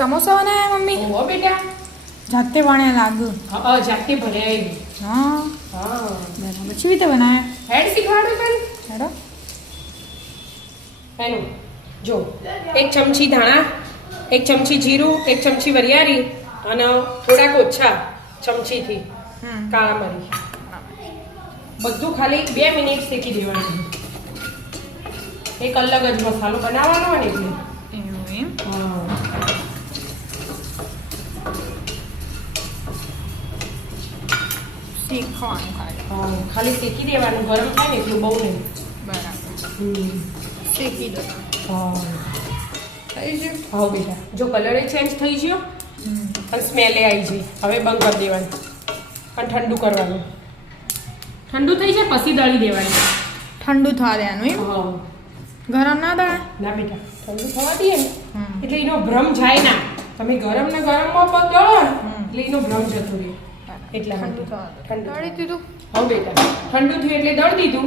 સમોસા બનાવ્યા મમ્મી? ઓ બેટા જાતે વણ્યા લાગુ. હા જાતે ભર્યા. હા હા બરાબર. કેવી રીતે બનાવ્યા? હેડ શીખવાડું તને. હેડો. એનું જો 1 ચમચી ધાણા, 1 ચમચી જીરું, 1 ચમચી વરિયાળી અને થોડાક ઓછા ચમચીથી કાળા મરી. બધું ખાલી 2 મિનિટ શેકી દેવાનું. એક અલગ જ મસાલો બનાવવાનો ને એટલે એવું એમ? હા શીખવાનું ખાલી. ખાલી શેકી દેવાનું. ગરમ થાય ને એટલું બહુ નહીં. બરાબર. શેકી દો. હા થઈ ગયું? હા બેટા જો કલર ચેન્જ થઈ ગયો અને સ્મેલે આવી ગઈ. હવે બંધ કરી દેવાનું અને ઠંડુ કરવાનું. ઠંડુ થઈ જાય પછી દળી દેવાનું. ઠંડુ થવા દેવાનું એમ? હા ગરમ ના થાય? ના બેટા ઠંડુ થવા દઈએ ને એટલે એનો ભ્રમ જાય ના. તમે ગરમ ને ગરમમાં દળો એટલે એનો ભ્રમ જતો રહે. એટલા માટે ઠંડુ દળી દીધું? હા બેટા ઠંડુ થયું એટલે દળી દીધું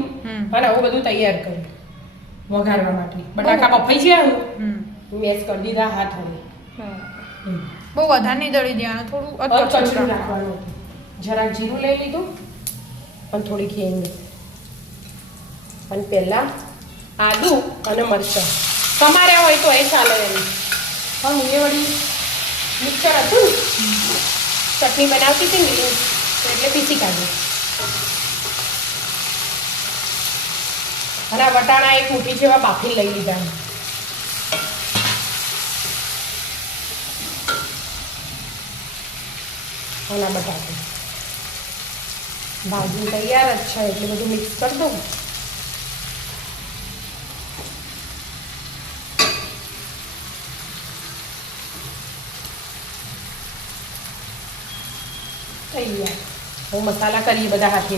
અને હવે બધું તૈયાર કર્યું વઘારવા માટે. બટાકા બફાઈ ગયા મેશ કરી દીધા હાથ વડે. બહુ વધારે નહીં દળી દેવાનું, થોડું કચરું રાખવાનું હતું. જરાક જીરું લઈ લીધું અને થોડીક હિંગ અને પહેલાં આદુ અને મરચાં તમારે હોય તો એ ચાલે એની. હા હું એ વળી મિક્સર હતું ચટણી બનાવતી હતી ને એટલે પીસી કાઢ્યું. અને આ વટાણા એક મુઠ્ઠી જેવા બાફી લઈ લીધા. અને બટાકા ભાજી તૈયાર જ છે એટલે બધું મિક્સ કરી દઉં. તૈયાર. હવે મસાલા કરીએ બધા હાથે.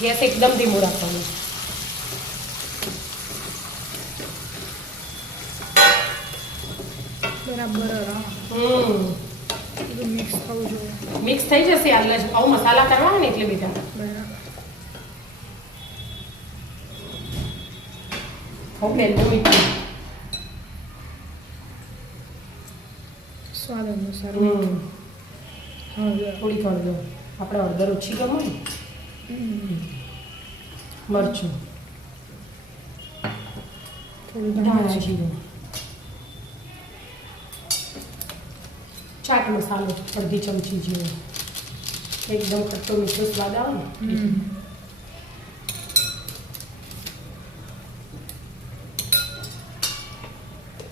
ગેસ એકદમ ધીમો રાખવાનો. બરાબર. બધું મિક્સ થવું જોઈએ. મિક્સ થઈ જશે. હાલ જ આવું મસાલા કરવાના ને એટલે બેટા. બરાબર. હું પહેલું મીઠું સ્વાદ અનુસાર. થોડીક હળદર. આપણે હળદર ઓછી ગમે ને. મરચું, થોડું ધાણા જીરું, ચાટ મસાલો અડધી ચમચી જેવો. એકદમ ખટ્ટો મીઠો સ્વાદ આવે ને.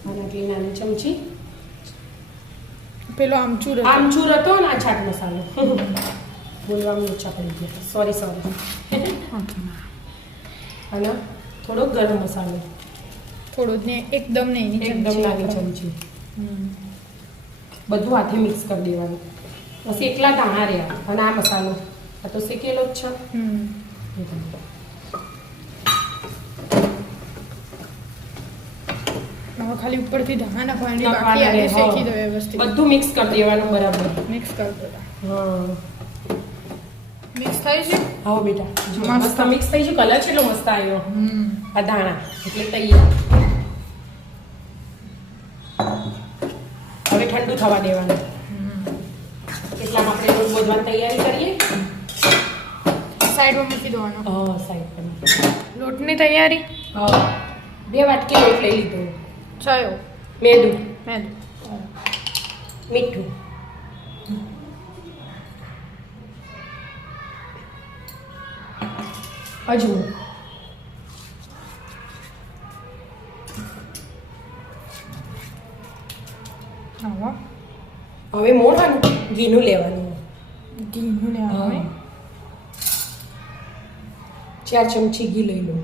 અને એટલી નાની ચમચી પેલો આમચૂર હતો. આમચૂર હતો ને આ ચાટ મસાલો. બોલવામાં ઓછા પડી ગયા. સોરી. અને થોડોક ગરમ મસાલો. થોડું જ ને એકદમ નહીં. એકદમ નાની ચમચી. બધું હાથે મિક્સ કરી દેવાનું. પછી એકલા ધાણા રહ્યા અને આ મસાલો આ તો શેકેલો જ છે. હવે ખાલી ઉપરથી ધાણા નાખવાની બાકી આને શેકી દો વ્યવસ્થિત. બધું મિક્સ કરી દેવાનું બરાબર. મિક્સ કરી દો. હા મિક્સ થઈ છે. હા બેટા મસ્ત મિક્સ થઈ ગયું. કલર કેટલો મસ્ત આવ્યો. આ ધાણા એટલે તૈયાર. હવે ઠંડુ થવા દેવાનું. એટલામાં આપણે લોટ બોધવાની તૈયારી કરીએ. સાઈડમાં મૂકી દેવાનો. હા સાઈડ પર. લોટની તૈયારી. હા 2 વાટકી લોટ લઈ લીધો. ચાયો. મેદું, મીઠું, અજમો, હવે મોણ ઘીનું લેવાનું. ઘીનું લેવાનું. 4 ચમચી ઘી લઈ લો.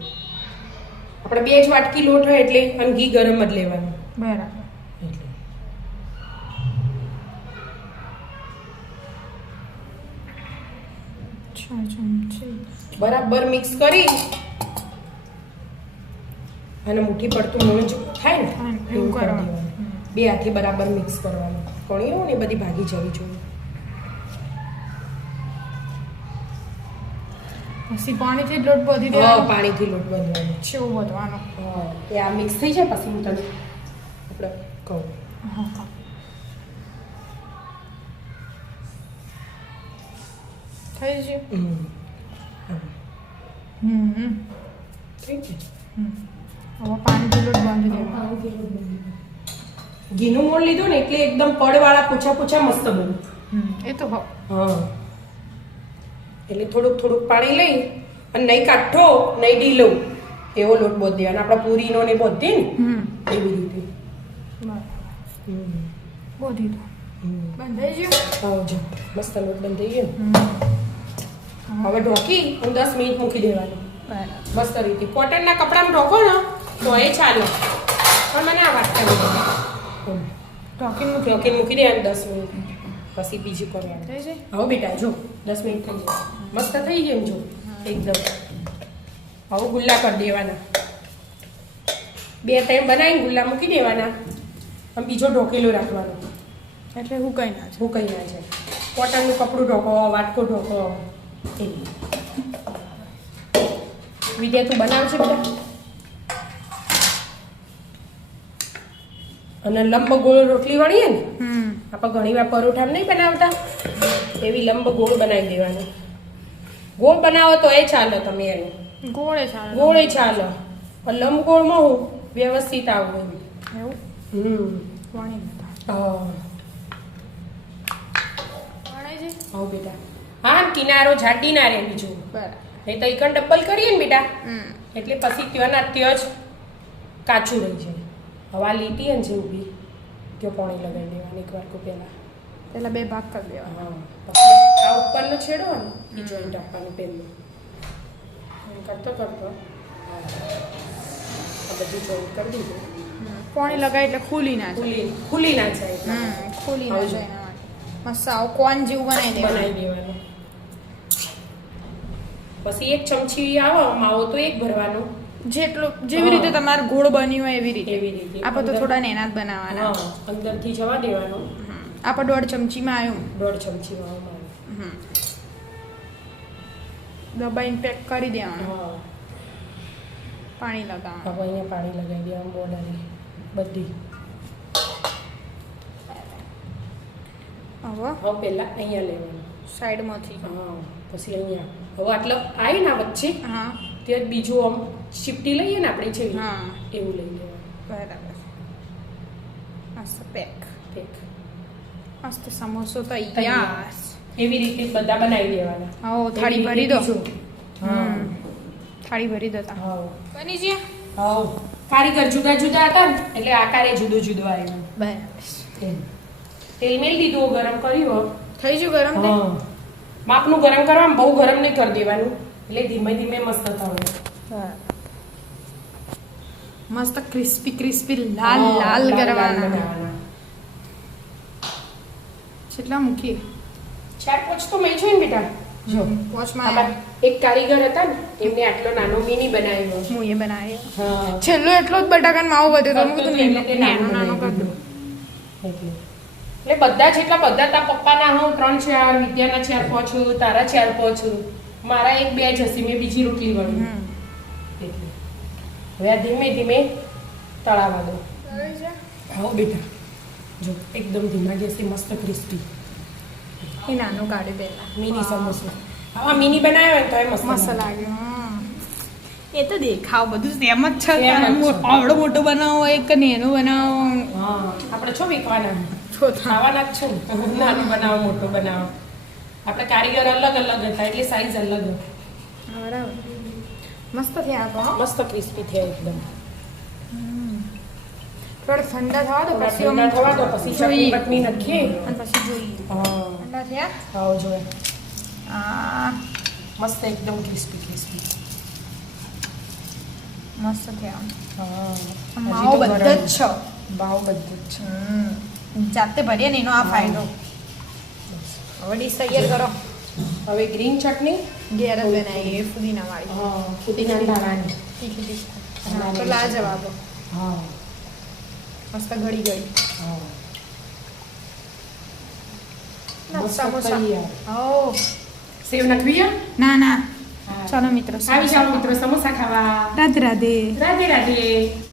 આપણે 2 જ વાટકી લોટ હોય એટલે અને ઘી ગરમ જ લેવાનું. બરાબર. બરાબર મિક્સ કરી અને મુઠ્ઠી પડતું મોણ થાય ને એવું કરવાનું. 2 હાથે બરાબર મિક્સ કરવાનું. કણીઓ ને બધી ભાગી જવી જોઈએ. પછી પાણીથી જ લોટ બધી હા દેવાનો પાણીથી લોટ બાંધવાનો છેવું બધવાનો હા એ આ મિક્સ થઈ જાય પછી હું તને આપણે કહું હા થઈ ગયું થઈ ગયું હવે પાણીથી લોટ બાંધી દેવાનો ઘીનું મોણ લીધું ને એટલે એકદમ પડવાળા પૂછા પૂછા મસ્ત બન્યું એ તો હો હા એટલે થોડુંક થોડુંક પાણી લઈ અને નહીં કાઠો નહીં ઢીલો એવો લોટ બાંધી દેવાનો આપણા પૂરીનો ને બધે ને એવી રીતે બધી તો બંધાઈ ગયું આવજો મસ્ત લોટ બંધાઈ ગયો હવે ઢોકી અને 10 મિનિટ મૂકી દેવાનું મસ્ત રીતે કોટનના કપડામાં ઢોકો ને તો એ ચાલે પણ મને આ વાત કરી ઢોકીને મૂકી દેવાનું 10 મિનિટ પછી બીજું કરવાનું થઈ જાય હવે બેટા જો 10 મિનિટ થઈ જાય મસ્ત થઈ ગયું જો એકદમ હવે ગુલ્લા કરી દેવાના 2 ટાઈમ બનાવીને ગુલ્લા મૂકી દેવાના અને બીજો ઢોકેલો રાખવાનો એટલે હું કઈ ના હું કઈ ના છે કોટનનું કપડું ઢોકો વાટકો ઢોકો એવી વિદ્યા તું બનાવશે બધા અને લંબ ગોળ રોટલી વળીએ ને આપણે ઘણી વાર પરોઠા નહીં બનાવતા એવી લંબ ગોળ બનાવી દેવાનું ગોળ બનાવો તો એ ચાલે તમે એનું ગોળે ચાલે ગોળે ચાલે પણ લંબ ગોળમાં હું વ્યવસ્થિત આવું એવું પાણી હા પાણી છે હા બેટા હા કિનારો જાડી ના રહે બીજું બરાબર નહીં તો એકન ડબલ કરીએ ને બેટા એટલે પછી ત્યાંના ત્યાં જ કાચું રહી જાય હવા લીટી ને જે ઊભી ત્યાં પાણી લગાવી દેવાની એક વાર પહેલા પેલા 2 ભાગ કરી દેવાના હા પછી આ ઉપરનો છેડો ને એ જોઈન્ટ આપવાનું પહેલું કરતો કરતો આ બધું જોઈન્ટ કરી દીધું પાણી લગાય એટલે ખુલી ના જાય ખુલી ના જાય ખુલી ના જાય એના માટે મસ્ત આવું કોન જેવું બનાવી દેવાનું દેવાનું પછી 1 ચમચી આવો માવો તો 1 ભરવાનો જેટલું જેવી રીતે તમારે ગોળ બન્યું હોય એવી રીતે આપણે તો અંદર- થોડા નેના જ બનાવવાના હા અંદરથી જવા દેવાનું આપણે 1.5 ચમચીમાં આવ્યું 1.5 ચમચી માવો મારો દબાઈને પેક કરી દેવાનું હા પાણી લગાવવાનું હવે અહીંયા પાણી લગાવી દેવાનું બોર્ડરની બધી હવે હવે પહેલા અહીંયા લેવાનું સાઈડમાંથી હા પછી અહીંયા હવે આટલો આવી ને આ વચ્ચે હા ત્યાં જ બીજું આમ ચીપટી લઈએ ને આપણે છે હા એવું લઈ લેવાનું બરાબર મસ્ત પેક ઠીક મસ્ત સમોસો તૈયાર તૈયાર. એવી રીતે બધા બનાવી દેવાના આવો થાળી એવી ભરી રીતે દો બીજું. હા થાળી ભરી દો તા હા બની ગયા હા કારીગર જુદા જુદા હતા ને એટલે આકારે જુદું જુદું આવ્યું બરાબર એમ. તેલ મેલ દીધું ગરમ કર્યું થઈ ગયું ગરમ તે હા માપનું ગરમ કરવામાં બહુ ગરમ નહીં કરી દેવાનું એટલે ધીમે ધીમે મસ્ત થવાનું મસ્ત ક્રિસ્પી ક્રિસ્પી લાલ લાલ કરવાના બનાવવાના. કેટલા મૂકીએ 4 પોચ તો મેં છે ને બેટા જો પોચમાં આમાં એક કારીગર હતા ને એમને આટલો નાનો મિની બનાવ્યો હું એ બનાવ્યો હા છેલ્લો એટલો જ બટાકાનો માવો વધ્યો તો હું એટલે તે નાનો નાનો કરી દઉં એટલે બધા જેટલા બધા તા પપ્પાના હું 3 4 વિદ્યાના 4 5 તારા 4 5 મારા 1 2 જ હશે મેં બીજી રોટલી વળી એટલે હવે આ ધીમે ધીમે તળાવા દો હા બેટા જો એકદમ ધીમા ગેસે મસ્ત ક્રિસ્પી એ નાનું કાઢી દેલા મિની સમોસો હા મિની બનાવ્યા ને તો એ મસ્ત મસ્ત લાગે. લાગ્યું એ તો દેખાવ બધું સેમ જ છે સેમ જ છે. આવડો મોટો બનાવો હોય કે નેનું બનાવો હા આપણે છો વેકવાના ચોથા ખાવાના જ છે ને નાનું બનાવો મોટું બનાવો આપણે કારીગર અલગ અલગ હતા એટલે સાઈઝ અલગ હતી. બરાબર મસ્ત થયા તો મસ્ત ક્રિસ્પી થયા એકદમ થોડા ઠંડા થવા દો પછી ઠંડા થવા દો પછી ચટણી જોઈએ બટની નાખીએ અને પછી જોઈએ હા ઠંડા થયા આવો જોઈએ આ મસ્ત એકદમ ક્રિસ્પી ક્રિસ્પી મસ્ત થયા હા માવો બધો જ છે ભાવ બધું જ છે જાતે ભરીએ ને એનો આ ફાયદો હવે ડીશ તૈયાર કરો હવે ગ્રીન ચટણી ઘેર જ બનાવીએ ફુદીના વાળી હા પુદીના ધાણાની તીખી તીખી હા તો લાજવાબ હા મસ્ત ઘડી ગઈ હા ના મસ્ત સમોસા તૈયાર. ઓ સેવ નાખવી છે? ના ના ચાલો મિત્રો આવી જાઓ મિત્રો સમોસા ખાવા. રાધે રાધે. રાધે રાધે.